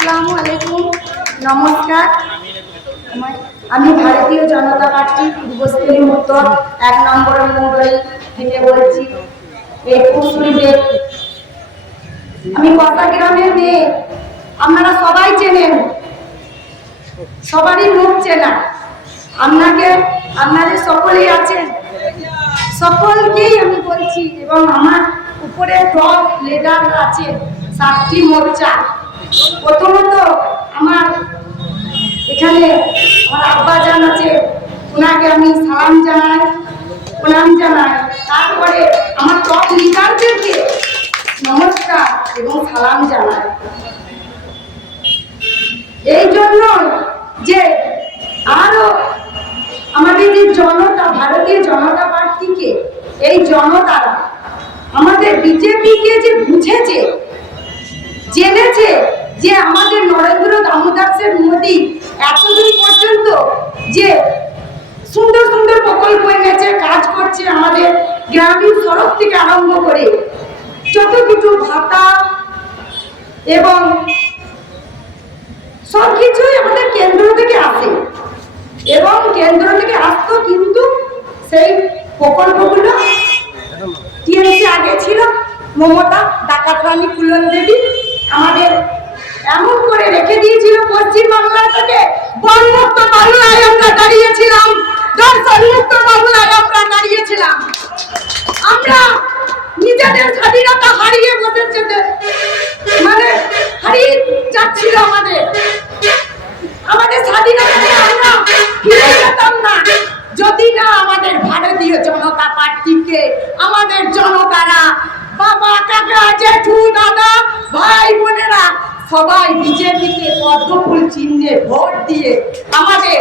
আসসালামু আলাইকুম, নমস্কার। আমি ভারতীয় জনতা পার্টি পূর্বস্থলী উত্তর 1 নম্বর মন্ডলী থেকে বলছি। এই কুসুরিদের আমি কথা গ্রামের মেয়ে, আপনারা সবাই চেনেন, সবারই মুখ চেনা। আপনাদের সকলেই আছেন, সকলকেই আমি বলছি। এবং আমার উপরে টপ লিডার আছে 7টি মোর্চা। প্রথমত আমার এখানে আমার আব্বাজান আছে, ওনাকে আমি সালাম জানাই, প্রণাম জানাই। তারপরে আমার টপ লিডারদেরকে নমস্কার এবং সালাম জানাই। এই জন্য যে আরো আমাদের যে জনতা, ভারতীয় জনতা পার্টিকে এই জনতারা আমাদের বিজেপিকে যে বুঝেছে, জেনেছে যে আমাদের নরেন্দ্র দামোদর মোদী এতদিন পর্যন্ত যে সুন্দর সুন্দর প্রকল্প এনেছে, কাজ করছে, আমাদের গ্রামীণ সড়ক থেকে আরম্ভ করে যত কিছু ভাতা এবং সবকিছুই আমাদের কেন্দ্র থেকে আসে। এবং কেন্দ্র থেকে আসতো, কিন্তু সেই প্রকল্পগুলো টিএমসি আগে ছিল মমতা ডাকাত রানী ফুলন দেবী, আমাদের এমন করে রেখে দিয়েছিল পশ্চিম বাংলাটাকে বনমুক্ত বাংলায় আমরা দাঁড়িয়েছিলাম, দর্শনমুক্ত বাংলায় আমরা দাঁড়িয়েছিলাম। আমরা নিজেদের স্বাধীনতা হারিয়ে বসেছে, মানে হারিয়ে যাচ্ছিল আমাদের স্বাধীনতাকে আমরা ফিরে যেতাম না যদি না আমাদের ভারতীয় জনতা পার্টিকে আমাদের জনতারা, বাবা কাকা জেঠু দাদা ভাই বোনেরা সবাই বিজেপিকে পদ্মফুল চিহ্নে ভোট দিয়ে আমাদের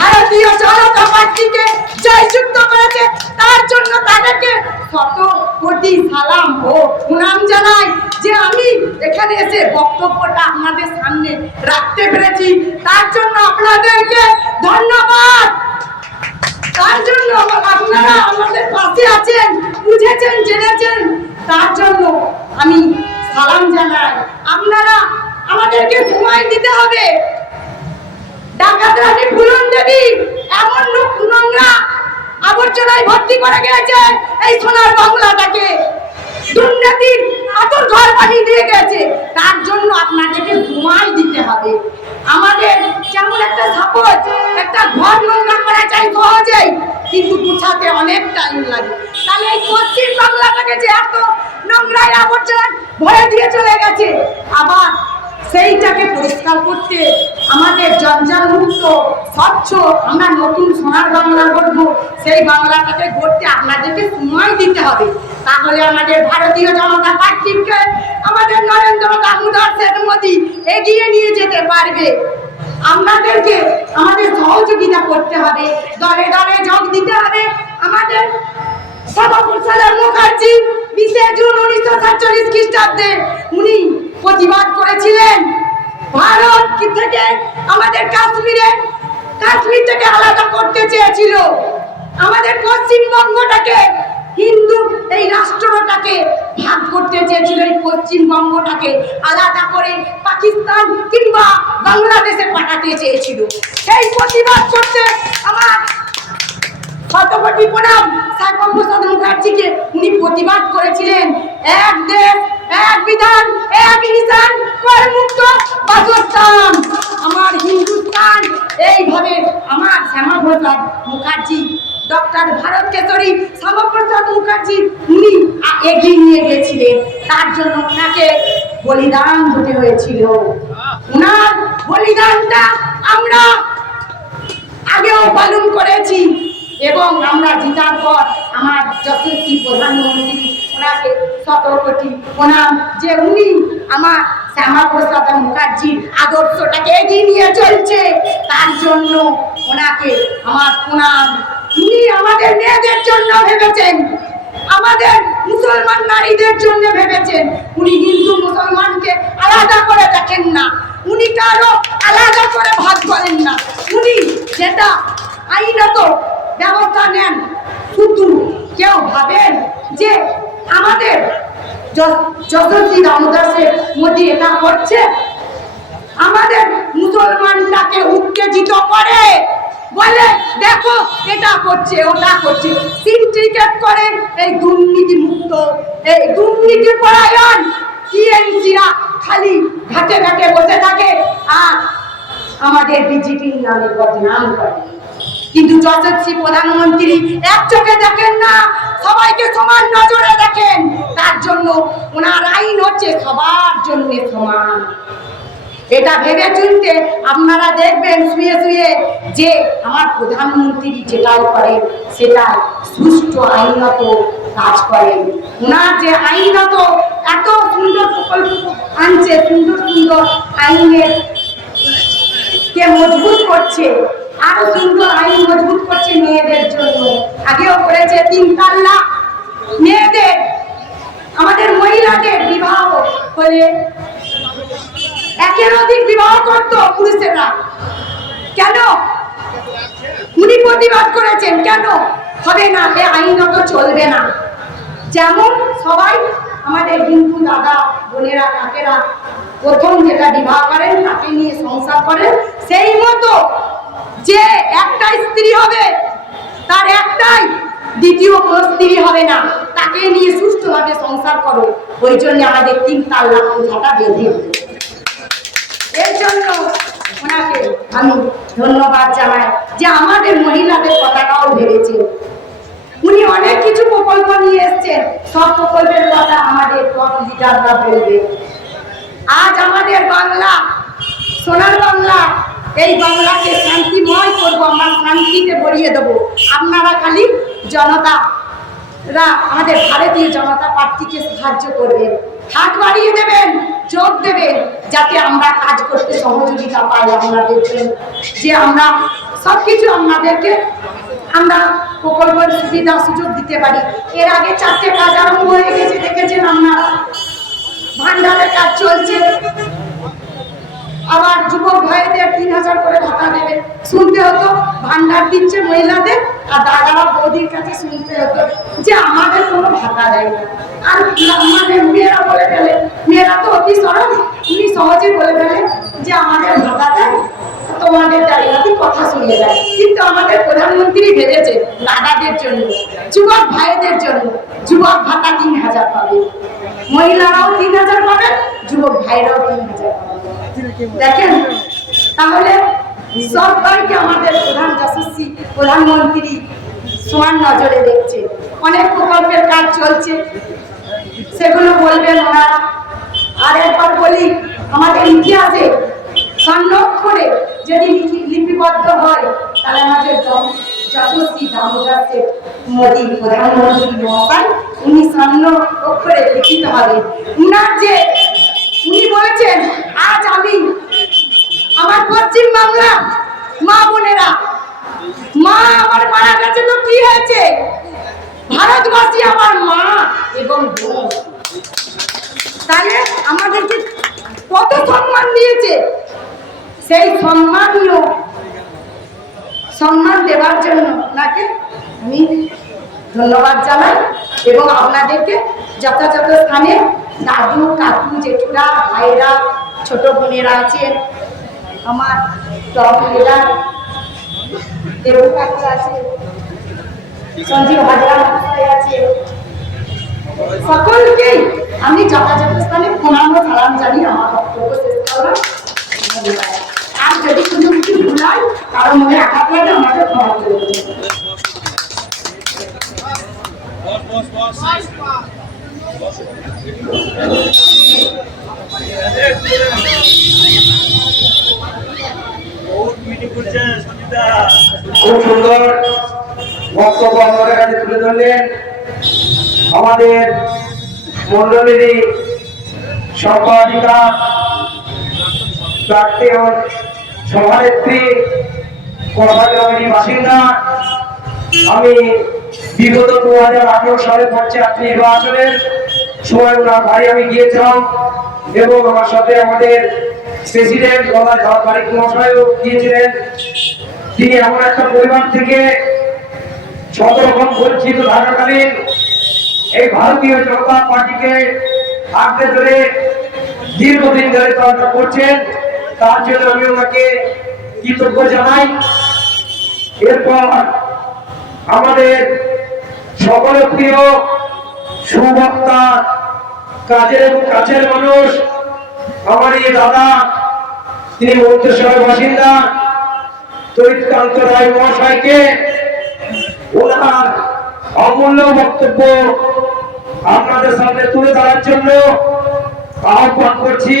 ভারতীয় জনতা পার্টিকে জয়যুক্ত করেছে। তার জন্য তাদেরকে শত কোটি সালাম ও প্রণাম জানাই যে আমি এখানে এসে বক্তব্যটা আপনাদের সামনে রাখতে পেরেছি। তার জন্য আপনাদেরকে ধন্যবাদ। তার জন্য আপনারা আমাদের পাশে আছেন, বুঝেছেন, জেনেছেন, তার জন্য আমি সালাম জানাই। আপনারা আমাদেরকে সময় দিতে হবে। ডাকাত রানী ফুলন দেবী এমন নোংরা আবর্জনায় ভর্তি করে গেছে এই সোনার বাংলাটাকে, দুর্নীতির আতর ঘর বানিয়ে দিয়ে গেছে। তার জন্য আপনাদেরকে সময় দিতে হবে। আমাদের যেমন একটা সাপোজ একটা ঘর নোংরা করা যায় সহজেই, কিন্তু গুছাতে অনেক টাইম লাগে। তাহলে এই পশ্চিম বাংলাটাকে যে এত নোংরায় আবর্জনা ভরে দিয়ে চলে গেছে, আবার সেইটাকে পরিষ্কার করতে আমাদের জঞ্জাল মুক্ত স্বচ্ছ আমরা নতুন সোনার বাংলা গড়ব। সেই বাংলাটাকে গড়তে আপনাদেরকে সময় দিতে হবে। তাহলে আমাদের ভারতীয় জনতা পার্টিকে আমাদের নরেন্দ্র দামোদর মোদী এগিয়ে নিয়ে যেতে পারবে। আপনাদেরকে আমাদের সহযোগিতা করতে হবে, দলে দলে যোগ দিতে হবে। আমাদের শ্যামাপ্রসাদ মুখার্জি 20 জুন 1947 খ্রিস্টাব্দে উনি প্রতিবাদ করেছিলেন ভারত থেকে আমাদের কাশ্মীর থেকে আলাদা করতে চেয়েছিল। আমাদের পশ্চিমবঙ্গটাকে হিন্দু এই রাষ্ট্রটাকে ভাগ করতে চেয়েছিল, এই পশ্চিমবঙ্গটাকে আলাদা করে পাকিস্তান কিংবা বাংলাদেশে পাঠাতে চেয়েছিল। সেই প্রতিবাদ করতে আমার শতকোটি প্রণাম শ্যামাপ্রসাদ মুখার্জিকে। উনি প্রতিবাদ করেছিলেন এক দেশ এক বিধান এক নিশান করমুক্ত বাসস্থান আমার হিন্দুস্তান। এইভাবে আমার শ্যামাপ্রসাদ মুখার্জি, ডক্টর ভারত কেশরী শ্যামাপ্রসাদ মুখার্জি উনি এগিয়ে নিয়ে গেছিলেন। তার জন্য ওনাকে বলিদান হতে হয়েছিল। ওনার বলিদানটা আমরা আগেও পালন করেছি এবং আমরা জিতার পর আমার যশস্বী প্রধানমন্ত্রী ওনাকে শত কোটি প্রণাম যে উনি আমার শ্যামাপ্রসাদ মুখার্জির আদর্শটাকে এগিয়ে নিয়ে চলছে। তার জন্য ওনাকে আমার প্রণাম। উনি আমাদের মেয়েদের জন্য ভেবেছেন, আমাদের মুসলমান নারীদের জন্য ভেবেছেন। উনি হিন্দু মুসলমানকে আলাদা করে দেখেন না, উনি কারো আলাদা করে ভাগ করেন না। উনি যেটা আইনত ব্যবস্থা নেন, শুধু কেউ ভাবেন যে আমাদের যশস্বী দামোদর মোদী এটা করছে, আমাদের মুসলমানটাকে উত্তেজিত করে, বলে দেখো এটা করছে ওটা করছে, সিন্ডিকেট করে এই দুর্নীতি মুক্ত, এই দুর্নীতি পরায়ণ টিএমসিরা খালি ঘাটে ঘাটে বসে থাকে আর আমাদের বিজেপির নামে বদনাম করে। কিন্তু যশস্বী প্রধানমন্ত্রী এক চোখে দেখেন না, সবাইকে সমান নজরে দেখেন। তার জন্য ওনার আইন হচ্ছে সবার জন্য সমান। এটা ভেবে চিনতে আপনারা দেখবেন শুয়ে শুয়ে যে আমার প্রধানমন্ত্রী যেটাই করেন সেটাই সুষ্ঠু আইনত কাজ করেন। ওনার যে আইনত এত সুন্দর প্রকল্প আনছে, সুন্দর সুন্দর আইনের কে মজবুত করছে, আরো সুন্দর আইন মজবুত করছে মেয়েদের জন্য। আগেও করেছে 3 তালাক, মেয়েদের আমাদের মহিলাদের বিবাহ হলে একের অধিক বিবাহ করতো পুরুষেরা। কেন? উনি প্রতিবাদ করেছেন কেন হবে না, এ আইনত চলবে না। যেমন সবাই আমাদের হিন্দু দাদা বোনেরা কাকেরা প্রথম যেটা বিবাহ করেন তাকে নিয়ে সংসার করেন, সেই মতো যে একটাই স্ত্রী হবে তার একটাই, দ্বিতীয় কোনো স্ত্রী হবে না, তাকে নিয়ে সুষ্ঠুভাবে সংসার করো। ওই জন্য আমাদের 3 তালাক প্রথাটা বেঁধে, এর জন্য ওনাকে আমি ধন্যবাদ জানাই যে আমাদের মহিলাদের কথাটাও ভেবেছে। উনি অনেক কিছু প্রকল্প নিয়ে এসছেন, সব প্রকল্পের কথা আমাদের টপ লিডাররা বলবে। আজ আমাদের বাংলা সোনার বাংলা, এই বাংলাকে শান্তিময় করবো, আমরা শান্তিতে ভরিয়ে দেবো। আপনারা খালি জনতারা আমাদের ভারতীয় জনতা পার্টিকে সাহায্য করবেন, হাত বাড়িয়ে দেবেন, যোগ দেবেন, যাতে আমরা কাজ করতে সহযোগিতা পাই আপনাদের জন্য, যে আমরা সব কিছু আপনাদেরকে আমরা প্রকল্পের সুবিধা সুযোগ দিতে পারি। এর আগে 4টে কাজ আরম্ভ হয়ে গেছে, দেখেছেন আপনারা। ভান্ডারের কাজ চলছে, আবার যুবক ভাইদের 3000 করে ভাতা দেবে। শুনতে হতো ভান্ডার দিচ্ছে মহিলাদের, আর দাদারা বৌদির কাছে শুনতে হতো যে আমাদের কোনো ভাতা দেয় না। আর আমাদের মেয়েরা বলে ফেলে, মেয়েরা তো অতি সরল, উনি সহজে বলে ফেলে যে আমাদের ভাতা দেয়, তোমাদের দাঁড়িয়ে কথা শুনে যায়। কিন্তু আমাদের প্রধানমন্ত্রী ভেবেছে দাদাদের জন্য, যুবক ভাইদের জন্য যুবক ভাতা 3000 পাবে, মহিলারাও 3000 পাবে, যুবক ভাইরাও 3000 পাবে। দেখেন তাহলে সবাইকে আমাদের প্রধান যশস্বী প্রধানমন্ত্রী সমান নজরে দেখছে। অনেক প্রকল্পের কাজ চলছে, সেগুলো বলবেন ওনারা। আর একবার বলি, আমাদের ইতিহাসে স্বর্ণাক্ষরে যদি লিপিবদ্ধ হয় তাহলে আমাদের যশস্বী দামোদর মোদী প্রধানমন্ত্রী মহাশয়, উনি স্বর্ণ অক্ষরে লিখিত হবে। উনার যে উনি বলেছেন, আজ আমি আমার পশ্চিম বাংলা মা বোনেরা, মা আমার মারা গেছে তো কি হয়েছে, ভারতবাসী আমার মা এবং বোন, তাহলে আমাদেরকে কত সম্মান দিয়েছে, সেই সম্মানীয় সম্মান দেওয়ার জন্য ওনাকে আমি ধন্যবাদ জানাই। এবং আপনাদেরকে যথাযথ স্থানে দাদু কাকু জেঠুরা ভাইরা ছোট বোনেরা আছেন, আমার টপ লিডার দেবু কাকু আছে, সঞ্জীব হাজরা মহাশয় আছে, সকলকেই আমি যথাযথ স্থানে প্রণাম ও সালাম জানিয়ে আমার বক্তব্য শেষ করলাম। আর যদি কোনো কিছু ভুলাই কারো মনে আঘাত লাগে আমাকে ক্ষমা করে দেবেন। খুব সুন্দর বক্তব্য আমাদের কাছে তুলে ধরলেন আমাদের মন্ডলীরই সম্পাদিকা প্রাক্তন সভানেত্রী কোষাগ্রামেরই বাসিন্দা। আমি বিগত 2018 সালে পঞ্চায়েত নির্বাচনের সময় ওনার বাড়ি আমি গিয়েছিলাম এবং আমার সাথে আমাদের প্রেসিডেন্ট বাড়ি মহাশয়ও গিয়েছিলেন। তিনি এমন একটা পরিবার থেকে শত রকম বঞ্চিত থাকাকালীন এই ভারতীয় জনতা পার্টিকে আঁকড়ে ধরে দীর্ঘদিন ধরে চর্চা করছেন। তার জন্য আমি ওনাকে কৃতজ্ঞ জানাই। এরপর আমাদের সকলের প্রিয় সুবক্তা, কাজের কাছের মানুষ, আমার এই দাদা, তিনি মন্তেশ্বরের বাসিন্দা, তরিৎকান্ত রায় মহাশয়কে ওনার অমূল্য বক্তব্য আপনাদের সামনে তুলে ধরার জন্য আহ্বান করছি।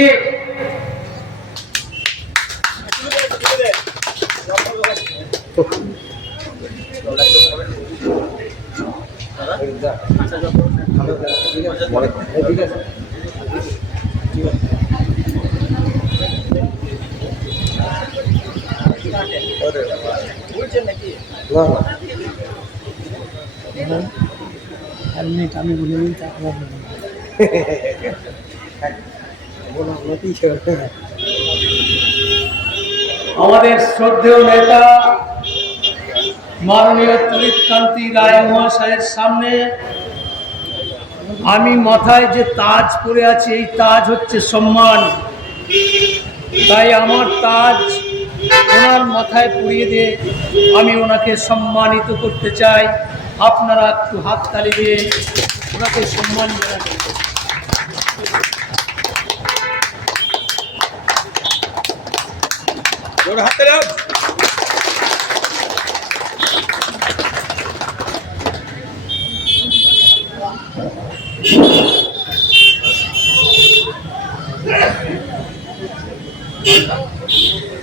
আমি বলে আমাদের শ্রদ্ধেয় নেতা মাননীয় তরিৎকান্তি রায় মহাশয়ের সামনে আমি মাথায় যে তাজ পরে আছি, এই তাজ হচ্ছে সম্মান, তাই আমার তাজ ওনার মাথায় পরিয়ে দিয়ে আমি ওনাকে সম্মানিত করতে চাই। আপনারা একটু হাততালি দিয়ে ওনাকে সম্মান জানাবেন।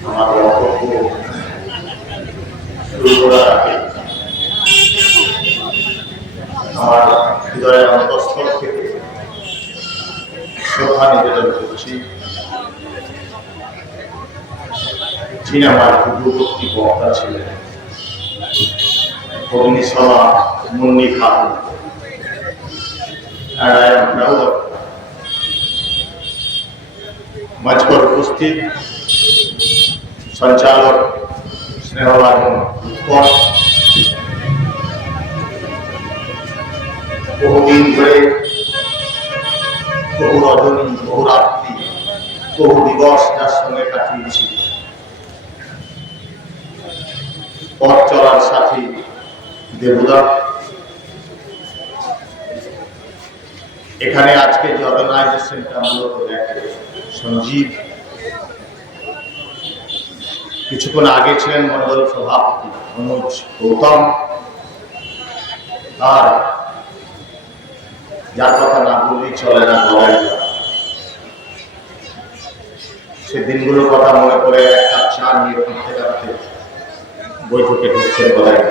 আমার বক্তব্য শুরু করার আগে আমার হৃদয়ের অন্তঃস্থল থেকে শ্রদ্ধা নিবেদন করছি, যিনি আমার পূর্ববর্তী বক্তা ছিলেন, অগ্নিশলা Munni Khatun. And I am proud of मंच पर उपस्थित संचालक स्नेहवान বহুদিন ধরে বহু রজনী, বহু রাত্রি, বহু দিবস যার সঙ্গে কাটিয়েছি, পথ চলার সাথী দেবুদা, এখানে আজকে যে অর্গানাইজেশনটা মূলত দেখে সঞ্জীব, কিছুক্ষণ আগে ছিলেন মন্ডল সভাপতি মনোজ গৌতম, আর যার কথা না বললেই চলে না, গলায় সে দিনগুলোর কথা মনে করে এক কাপ চা নিয়ে কাঁদতে কাঁদতে বৈঠকে ঢুকছেন গলায়,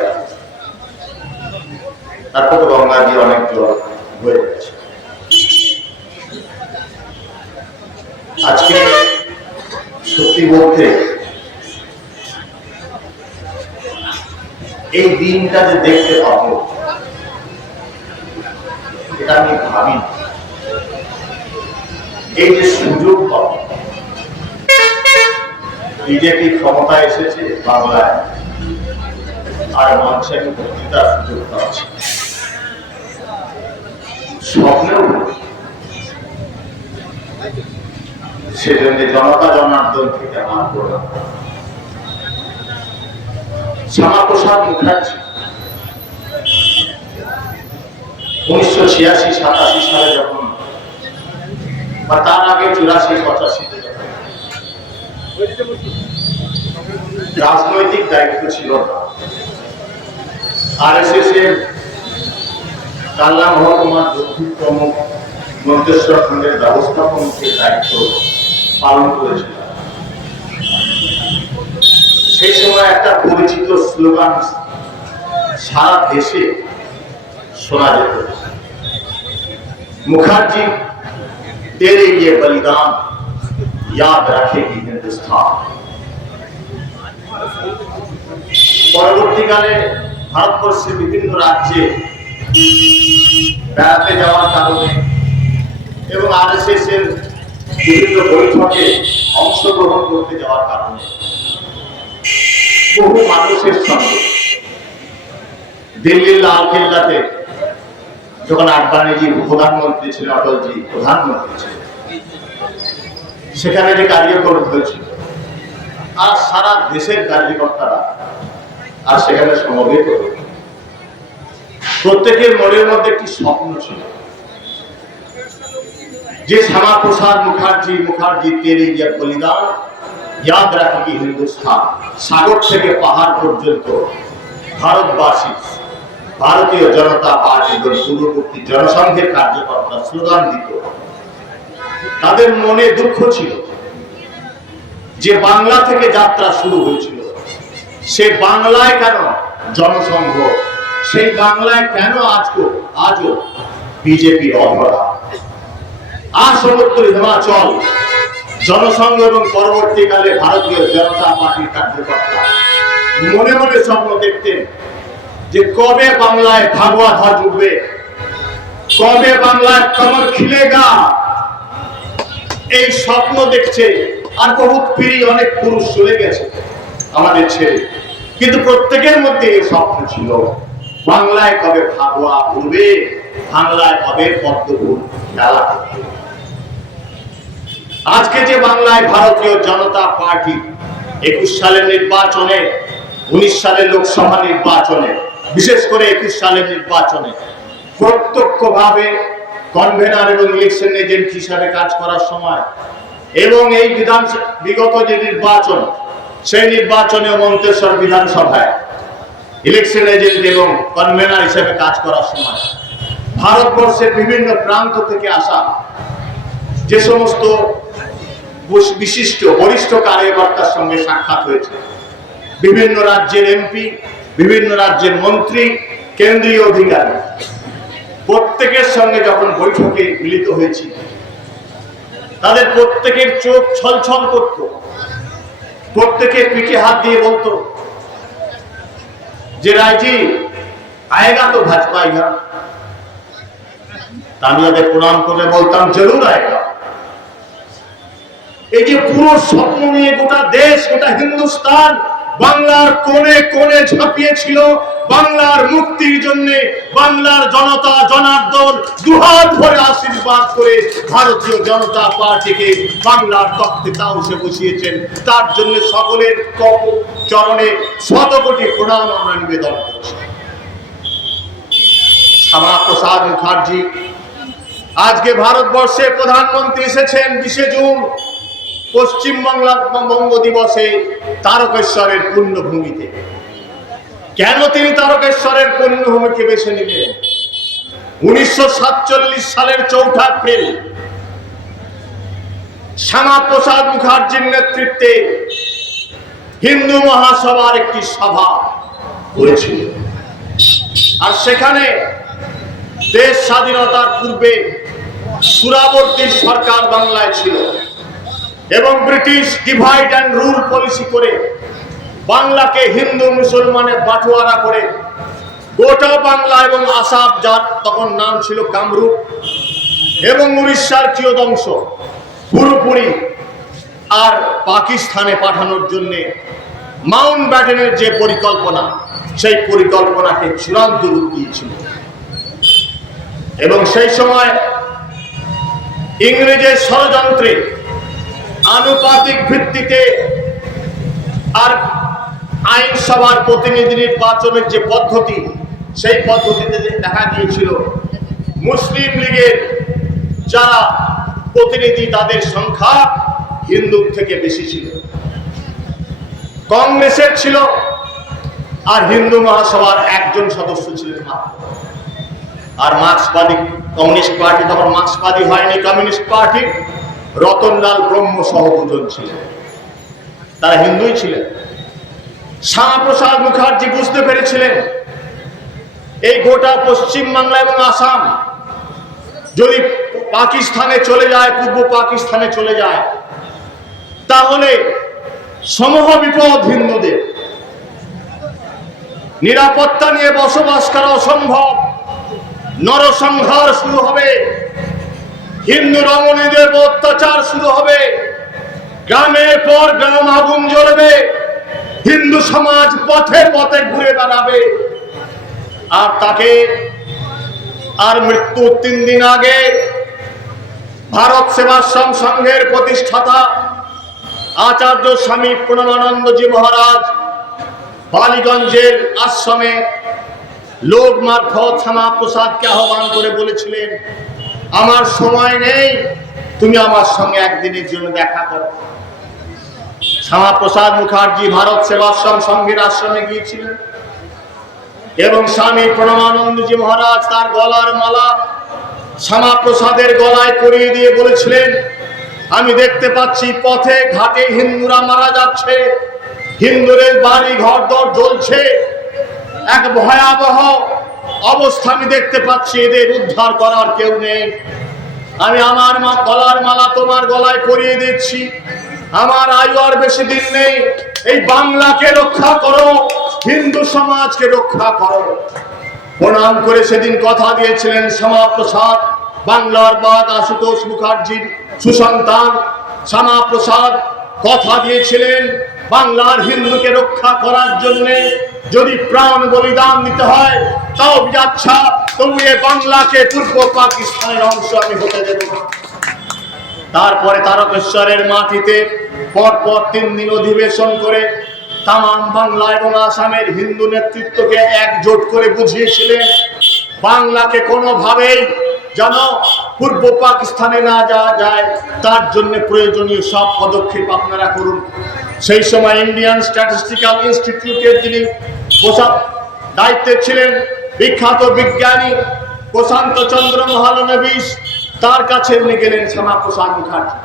তারপর তো গঙ্গা দিয়ে অনেক জল হয়ে যাচ্ছে। আজকে সত্যি বলতে এই দিনটা যে দেখতে পাবো এটা আমি ভাবি, এই যে সুযোগ পাবো, বিজেপি ক্ষমতায় এসেছে বাংলায়, আর মঞ্চে আমি বক্তৃতার সুযোগ পাচ্ছি, স্বপ্নেও সেজন্য জনতা জনার্দন থেকে আমার প্রণাম। শ্যামাপ্রসাদ মুখার্জি 1986-87 সালে যখন, বা তার আগে 84-85 রাজনৈতিক দায়িত্ব ছিল না, RSS এর কাল্লা মহকুমার দক্ষিণতম মন্তেশ্বর খণ্ডের ব্যবস্থাপকের দায়িত্ব পালন করেছিল। সেই সময় একটা পরিচিত স্লোগান সারা দেশে শোনা যেত, মুখার্জি तेरे ये बलिदान याद रखेगी हिंदुस्तान। পরবর্তীকালে ভারতবর্ষের বিভিন্ন রাজ্যে বেড়াতে যাওয়ার কারণে এবং RSS এর বিভিন্ন বৈঠকে অংশগ্রহণ করতে যাওয়ার কারণে বহু মানুষের সঙ্গে দিল্লির লালকেল্লাতে যখন আডবাণীজি প্রধানমন্ত্রী ছিলেন, অটলজি প্রধানমন্ত্রী ছিলেন, সেখানে যে কার্যক্রম হয়েছিল আর সারা দেশের কার্যকর্তারা আর সেখানে সমবেত হলো। প্রত্যেকের মনের মধ্যে একটি স্বপ্ন ছিল যে শ্যামাপ্রসাদ মুখার্জি তেরে গিয়া বলিদান याद রাখি হিন্দুস্তান, সাগর থেকে পাহাড় পর্যন্ত ভারতবাসী ভারতীয় জনতা পার্টির পূর্ববর্তী জনসংঘের কার্যকর্তা স্লোগান দিত। তাদের মনে দুঃখ ছিল যে বাংলা থেকে যাত্রা শুরু হয়েছিল, সে বাংলায় কেন জনসংঘ, সেই বাংলায় কেন আজও বিজেপির অধরা। আর সমগ্র হিমাচল জনসংঘ এবং পরবর্তীকালে ভারতীয় জনতা পার্টির কার্যকর্তা মনে মনে স্বপ্ন দেখতেন যে কবে বাংলায় ভাগোয়া ধ্বজ উঠবে, কবে বাংলায় কমর খিলেগা। এই স্বপ্ন দেখছে। আর বহুত পীড়ি অনেক পুরুষ চলে গেছে আমাদের ছেড়ে, কিন্তু প্রত্যেকের মধ্যে এই স্বপ্ন ছিল বাংলায় কবে ভাগোয়া উঠবে, বাংলায় কবে পদ্মফুল মেলা হবে। আজকে যে বাংলায় ভারতীয় জনতা পার্টি 21 সালের নির্বাচনে, 19 সালের লোকসভা নির্বাচনে, বিশেষ করে 21 সালের নির্বাচনে প্রত্যক্ষভাবে কনভেনার এবং ইলেকশন এজেন্ট হিসাবে কাজ করার সময়, এবং এই বিগত যে নির্বাচন, সেই নির্বাচনে মন্তেশ্বর বিধানসভায় ইলেকশন এজেন্ট এবং কনভেনার হিসেবে কাজ করার সময় ভারতবর্ষের বিভিন্ন প্রান্ত থেকে আসা যে সমস্ত বিশিষ্ট বরিষ্ঠ কার্যকর্তার সঙ্গে সাক্ষাৎ হয়েছে, বিভিন্ন রাজ্যের এমপি, বিভিন্ন রাজ্যের মন্ত্রী, কেন্দ্রীয় অধিকারী, প্রত্যেকের সঙ্গে যখন বৈঠকে মিলিত হয়েছি, তাদের প্রত্যেকের চোখ ছলছল করত, প্রত্যেকের পিঠে হাত দিয়ে বলতো যে রায়জি আয়েগা তো ভাজপা আয়েগা। আমি তাদের প্রণাম করে বলতাম জরুর আয়েগা। এই যে পুরো স্বপ্ন নিয়ে গোটা দেশ, গোটা হিন্দুস্তান বাংলার কোণে কোণে ঝাঁপিয়েছিল বাংলার মুক্তির জন্য, বাংলার জনতা জনার্দন দুহাত ভরে আশীর্বাদ করে ভারতীয় জনতা পার্টিকে বাংলার তখ্তে তাউসে বসিয়েছেন। তার জন্য সকলের চরণে শত কোটি প্রণাম আমরা নিবেদন করছি। শ্যামাপ্রসাদ মুখার্জি আজকে ভারতবর্ষের প্রধানমন্ত্রী এসেছেন 20 জুন পশ্চিমবাংলা বঙ্গ দিবসে তারকেশ্বরের পুণ্যভূমিতে। কেন তিনি তারকেশ্বরের পুণ্যভূমিকে বেছে নিলেন? 1947 সালের 4 এপ্রিল শ্যামাপ্রসাদ মুখার্জির নেতৃত্বে হিন্দু মহাসভার একটি সভা হয়েছিল, আর সেখানে দেশ স্বাধীনতার পূর্বে সুরাবর্তী সরকার বাংলায় ছিল এবং British divide and rule policy করে বাংলাকে হিন্দু মুসলমানে বাটোয়ারা করে গোটা বাংলা এবং আসাম, যার তখন নাম ছিল কামরূপ, এবং উড়িষ্যার কিয়দংশ পুরোপুরি আর পাকিস্তানে পাঠানোর জন্য মাউন্ট ব্যাটেনের যে পরিকল্পনা, সেই পরিকল্পনাকে চূড়ান্ত রূপ দিয়েছিল। এবং সেই সময় ইংরেজের ষড়যন্ত্রে আনুপাতিক ভিত্তিতে আর আইনসভার প্রতিনিধি নির্বাচনের যে পদ্ধতি, সেই পদ্ধতিতে দেখা গিয়েছিল মুসলিম লীগের যারা প্রতিনিধি তাদের সংখ্যা হিন্দুর থেকে বেশি ছিল, কংগ্রেসের ছিল, আর হিন্দু মহাসভার একজন সদস্য ছিলেন মাত্র। আর মার্ক্সবাদী কমিউনিস্ট পার্টি, তখন মার্ক্সবাদী হয়নি, কমিউনিস্ট পার্টি রতনলাল ব্রহ্ম সহ 2 জন ছিলেন, তারা হিন্দুই ছিলেন। শ্যামাপ্রসাদ মুখার্জি বুঝতে পেরেছিলেন এই গোটা পশ্চিম বাংলা এবং আসাম যদি পাকিস্তানে চলে যায়, পূর্ব পাকিস্তানে চলে যায়, তাহলে সমূহ বিপদ হিন্দুদের। নিরাপত্তা নিয়ে বসবাস করা অসম্ভব, নরসংহার শুরু হবে, হিন্দু রমণীদের অত্যাচার শুরু হবে, গ্রামের পর গ্রাম আগুন জ্বলবে, হিন্দু সমাজ পথে পথে ঘুরে বেড়াবে। আর তাকে আর মৃত্যুর 3 দিন আগে ভারত সেবাশ্রম সংঘের প্রতিষ্ঠাতা আচার্য স্বামী প্রণবানন্দজি মহারাজ বালিগঞ্জের আশ্রমে লোক মারফত শ্যামাপ্রসাদকে আহ্বান করে বলেছিলেন, আমার সময় নেই, তুমি আমার সঙ্গে একদিনের জন্য দেখা করো। শ্যামাপ্রসাদ মুখার্জি ভারত সেবাশ্রম সংঘের আশ্রমে গিয়েছিলেন এবং স্বামী প্রণবানন্দজি মহারাজ তার গলার মালা শ্যামাপ্রসাদের গলায় পরিয়ে দিয়ে বলেছিলেন, আমি দেখতে পাচ্ছি পথে ঘাটে হিন্দুরা মারা যাচ্ছে, হিন্দুদের বাড়ি ঘর দর জ্বলছে, এক ভয়াবহ অবস্থা আমি দেখতে পাচ্ছি, এদের উদ্ধার করার কেউ নেই। আমি আমার গলার মালা তোমার গলায় পরিয়ে দিচ্ছি, আমার আয়ু আর বেশি দিন নেই, এই বাংলাকে রক্ষা করো, হিন্দু সমাজকে রক্ষা করো। প্রণাম করে সেদিন কথা দিয়েছিলেন শ্যামাপ্রসাদ, বাংলার বাদ আশুতোষ মুখার্জির সুসন্তান শ্যামাপ্রসাদ কথা দিয়েছিলেন, বাংলার হিন্দুকে রক্ষা করার জন্য যদি প্রাণ বলিদান দিতে হয় তাও যাচ্ছা, তবু এ বাংলাকে পূর্ব পাকিস্তানের অংশ আমি হতে দেব না। তারপরে তারকেশ্বরের মাটিতে পরপর 3 দিন অধিবেশন করে তামাম বাংলা এবং আসামের হিন্দু নেতৃত্বকে একজোট করে বুঝিয়েছিলেন, বাংলাকে কোনোভাবেই যেন পূর্ব পাকিস্তানে না যাওয়া যায়, তার জন্য প্রয়োজনীয় সব পদক্ষেপ আপনারা করুন। সেই সময় ইন্ডিয়ান স্ট্যাটিস্টিক্যাল ইনস্টিটিউটের যিনি দায়িত্বে ছিলেন বিখ্যাত বিজ্ঞানী প্রশান্ত চন্দ্র মহালনবিশ, তার কাছে উনি গেলেন শ্যামাপ্রসাদ মুখার্জি।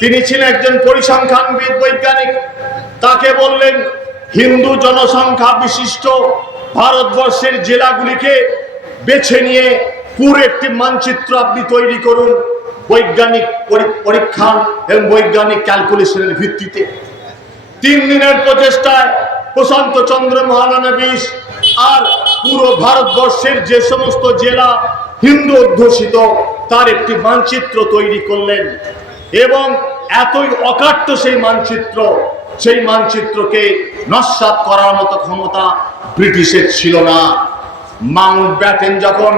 তিনি ছিলেন একজন পরিসংখ্যানবিদ বৈজ্ঞানিক। তাকে বললেন, হিন্দু জনসংখ্যা বিশিষ্ট ভারতবর্ষের জেলাগুলিকে বেছে নিয়ে পুরো একটি মানচিত্র আপনি তৈরি করুন বৈজ্ঞানিক পরীক্ষা এবং বৈজ্ঞানিক ক্যালকুলেশনের ভিত্তিতে। 3 দিনের প্রচেষ্টায় প্রশান্ত চন্দ্র মহালনবিশ আর পুরো ভারতবর্ষের যে সমস্ত জেলা হিন্দু অধ্যুষিত তার একটি মানচিত্র তৈরি করলেন এবং এতই অকাট্য সেই মানচিত্রকে নস্যাৎ করার মতো ক্ষমতা ব্রিটিশের ছিল না। মাউন্ট ব্যাটেন যখন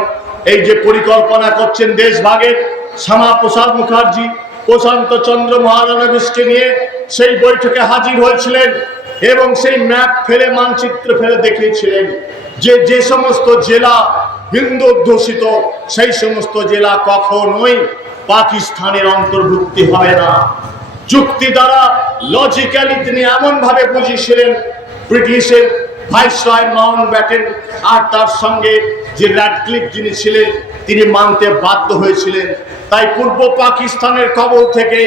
এই যে পরিকল্পনা করছেন দেশভাগের, শ্যামাপ্রসাদ মুখার্জি প্রশান্ত চন্দ্র মহালনবিশকে নিয়ে সেই বৈঠকে হাজির হয়েছিলেন এবং সেই ম্যাপ ফেলে মানচিত্র ফেলে দেখিয়েছিলেন যে যে সমস্ত জেলা হিন্দু অধ্যুষিত সেই সমস্ত জেলা কখনোই পাকিস্তানের অন্তর্ভুক্তি হবে না। যুক্তি দ্বারা লজিক্যালি তিনি এমন ভাবে বুঝিয়েছিলেন, ব্রিটিশের ভাইসরয় মাউন্ট ব্যাটেন আর তার সঙ্গে যে র্যাডক্লিফ যিনি ছিলেন তিনি মানতে বাধ্য হয়েছিলেন। তাই পূর্ব পাকিস্তানের কবল থেকে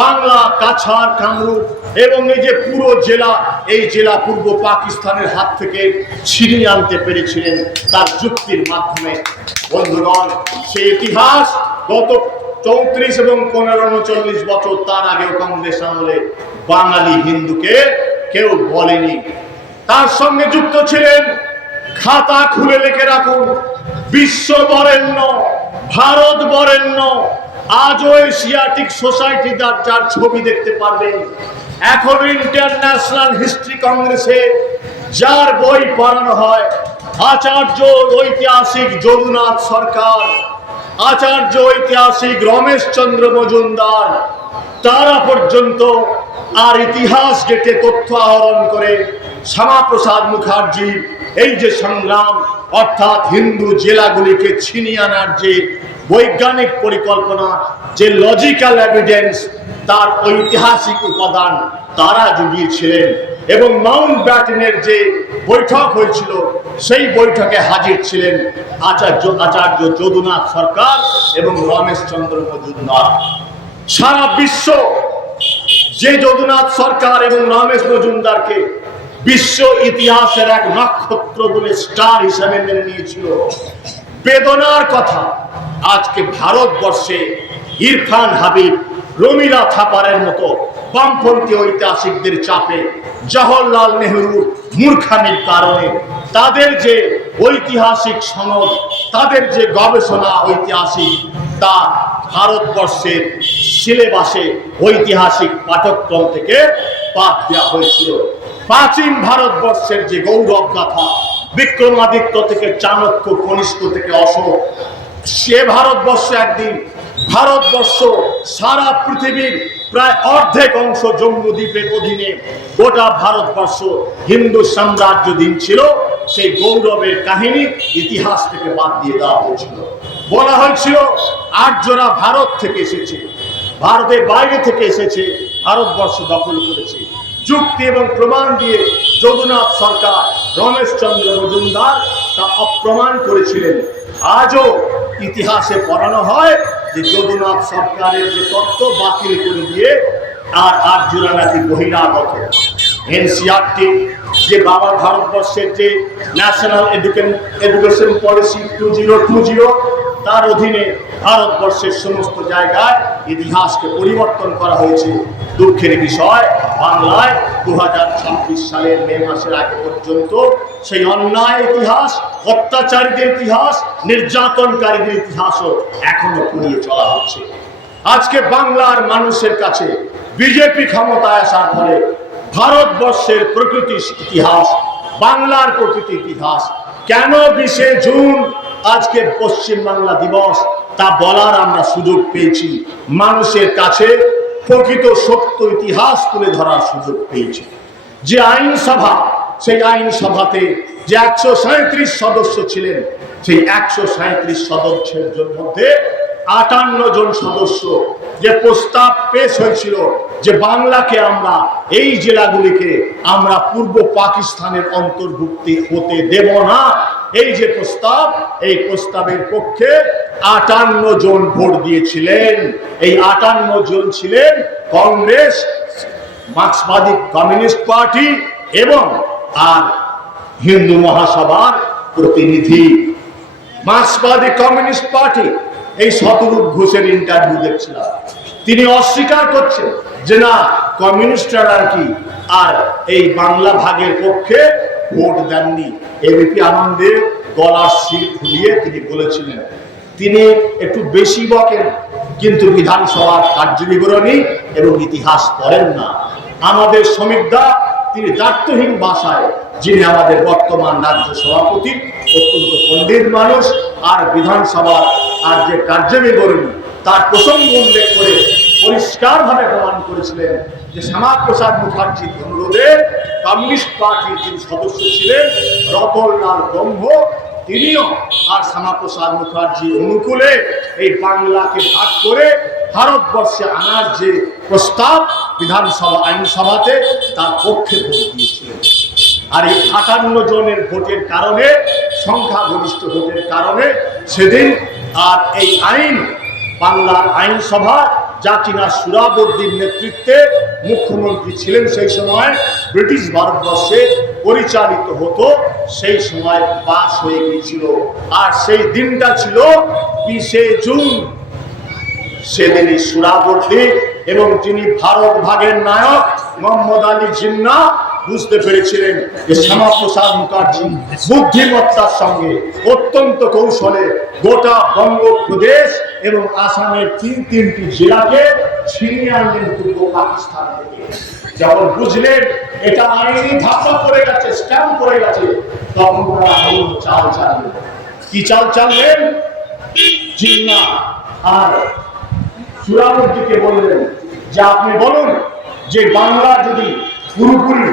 বাংলা, কাছাড়, কামরূপ এবং এই যে পুরো জেলা, এই জেলা পূর্ব পাকিস্তানের হাত থেকে ছিনিয়ে আনতে পেরেছিলেন তার যুক্তির মাধ্যমে। বন্ধুগণ, সেই ইতিহাস গত 34 এবং 15-39 বছর তার আগেও কংগ্রেস আমলে বাঙালি হিন্দুকে কেউ বলেনি। তার সঙ্গে যুক্ত ছিলেন, খাতা খুলে লিখে রাখুন, বিশ্ব বরেণ্য, ভারত বরেণ্য, আজও এশিয়াটিক সোসাইটি যার ছবি দেখতে পারবেন, এখন ইন্টারন্যাশনাল হিস্ট্রি কংগ্রেসে যার বই পড়ানো হয়, আচার্য ঐতিহাসিক যদুনাথ সরকার, আচার্য ঐতিহাসিক রমেশ চন্দ্র মজুমদার, তারা পর্যন্ত আর ইতিহাস ঘেঁটে তথ্য আহরণ করে শ্যামাপ্রসাদ মুখার্জির এই যে সংগ্রাম, অর্থাৎ হিন্দু জেলাগুলিকে ছিনিয়ে আনার যে বৈজ্ঞানিক পরিকল্পনা, যে লজিক্যাল এভিডেন্স, তার ঐতিহাসিক উপাদান তারা জুগিয়েছিলেন। এবং মাউন্ট ব্যাটেনের যে বৈঠক হয়েছিল সেই বৈঠকে হাজির ছিলেন আচার্য যদুনাথ সরকার এবং রমেশ চন্দ্র মজুমদার। সারা বিশ্ব যে যদুনাথ সরকার এবং রমেশ মজুমদারকে বিশ্ব ইতিহাসের এক নক্ষত্র বলে স্টার হিসাবে মেনে নিয়েছিল, বেদনার কথা আজকে ভারতবর্ষে ইরফান হাবিব, রমিলা থাপারের মতো বামপন্থী ঐতিহাসিকদের চাপে, জওহরলাল নেহরুর মূর্খামির কারণে তাদের যে ঐতিহাসিক সনদ, তাদের যে গবেষণা ঐতিহাসিক, তা ভারতবর্ষের সিলেবাসে ঐতিহাসিক পাঠ্যক্রম থেকে বাদ দেওয়া হয়েছিল। প্রাচীন ভারতবর্ষের যে গৌরব গাথা, বিক্রমাদিত্য থেকে চাণক্য, কনিষ্ক থেকে অশোক, সে ভারতবর্ষ একদিন, ভারতবর্ষ সারা পৃথিবীর প্রায় অর্ধেক অংশ জম্মু দ্বীপের অধীনে গোটা ভারতবর্ষ হিন্দু সাম্রাজ্যধীন ছিল, সেই গৌরবের কাহিনী ইতিহাস থেকে বাদ দিয়ে দেওয়া হয়েছিল। বলা হয়েছিল আর্যরা ভারত থেকে এসেছে, ভারতের বাইরে থেকে এসেছে, ভারতবর্ষ দখল করেছে। যুক্তি এবং প্রমাণ দিয়ে যদুনাথ সরকার, রমেশচন্দ্র মজুমদার তা অপ্রমাণ করেছিলেন। আজও ইতিহাসে পড়ানো হয় যে যদুনাথ সরকারের যে তত্ত্ব বাতিল করে দিয়ে আর আর্যরা নাকি বহিরাগত। এনসিআরটি যে বাবা ভারতবর্ষের যে ন্যাশনাল এডুকেশন পলিসি 2020 তার অধীনে ভারতবর্ষের সমস্ত জায়গায় ইতিহাসকে পরিবর্তন করা হয়েছে। দুঃখের বিষয়, বাংলায় 2026 সালের মে মাসের আগে পর্যন্ত সেই অন্যায় ইতিহাস, অত্যাচারীদের ইতিহাস, নির্যাতনকারীদের ইতিহাসও এখনো পড়িয়ে চলা হচ্ছে। আজকে বাংলার মানুষের কাছে বিজেপি ক্ষমতায় আসার ফলে ভারতবর্ষের প্রকৃতি ইতিহাস, বাংলার প্রকৃতি ইতিহাস, কেন 20শে জুন আজকে পশ্চিম বাংলা দিবস তা বলার আমরা সুযোগ পেয়েছি। মানুষের কাছে প্রকৃত সত্য ইতিহাস তুলে ধরার সুযোগ পেয়েছি। যে আইনসভা, সেই আইনসভাতে যে 137 সদস্য ছিলেন, সেই 137 সদস্যের মধ্যে 58 জন সদস্য যে প্রস্তাব পেশ হয়েছিল যে বাংলাকে আমরা, এই জেলাগুলিকে আমরা পূর্ব পাকিস্তানের অন্তর্ভুক্তি হতে দেব না, এই যে প্রস্তাব, এই প্রস্তাবের পক্ষে 58 জন ভোট দিয়েছিলেন। এই 58 জন ছিলেন কংগ্রেস, মার্ক্সবাদী কমিউনিস্ট পার্টি এবং আর হিন্দু মহাসভার প্রতিনিধি। মার্ক্সবাদী কমিউনিস্ট পার্টি, এই শতরূপ ঘোষের ইন্টারভিউ দেখছিলাম, তিনি অস্বীকার করছেন যে না, কমিউনিস্টরা আর কি আর এই বাংলা ভাগের পক্ষে ভোট দেননি। এবিপি আনন্দের গলার শির খুলিয়ে তিনি বলেছিলেন। তিনি একটু বেশি বকেন, কিন্তু বিধানসভার কার্যবিবরণী এবং ইতিহাস পড়েন না। আমাদের শ্রমিকদা, তিনি দায়িত্বহীন ভাষায়, যিনি আমাদের বর্তমান রাজ্য সভাপতি, অত্যন্ত পণ্ডিত মানুষ, আর বিধানসভার আর যে কার্যবিবরণী তার প্রসঙ্গ উল্লেখ করে পরিষ্কারভাবে প্রমাণ করেছিলেন যে শ্যামাপ্রসাদ মুখার্জির অনুরোধে কমিউনিস্ট পার্টির যিনি সদস্য ছিলেন রতনলাল ব্রহ্ম, তিনিও আর শ্যামাপ্রসাদ মুখার্জির অনুকূলে এই বাংলাকে ভাগ করে ভারতবর্ষে আনার যে প্রস্তাব বিধানসভা আইনসভাতে, তার পক্ষে ভোট দিয়েছিলেন। আর এই 58 জনের ভোটের কারণে, সংখ্যাগরিষ্ঠ ভোটের কারণে সেদিন আর এই আইন, বাংলার আইনসভা, যা কিনা সুরাবর্দির নেতৃত্বে মুখ্যমন্ত্রী ছিলেন সেই সময়, ব্রিটিশ ভারতবর্ষে পরিচালিত হতো, সেই সময় পাশ হয়ে গিয়েছিল। আর সেই দিনটা ছিল 20শে জুন। সেদিনই সুরাবর্দি এবং যিনি ভারত ভাগের নায়ক মোহাম্মদ আলী জিন্না বুঝতে পেরেছিলেন যে শ্যামাপ্রসাদ মুখার্জি বুদ্ধিমত্তার সঙ্গে অত্যন্ত কৌশলে গোটা বঙ্গপ্রদেশ এবং আসামের 3টি জেলাকে ছিনিয়ে আনলেন পূর্ব পাকিস্তান থেকে। যখন বুঝলেন এটা আইনি ধাপা পড়ে গেছে, স্ট্যাম্প পড়ে গেছে, তখন তারা চাল চাললেন। কি চাল চাললেন? জিন্না আর সুরাবর্দিকে বললেন যে আপনি বলুন যে বাংলা যদি পুরোপুরি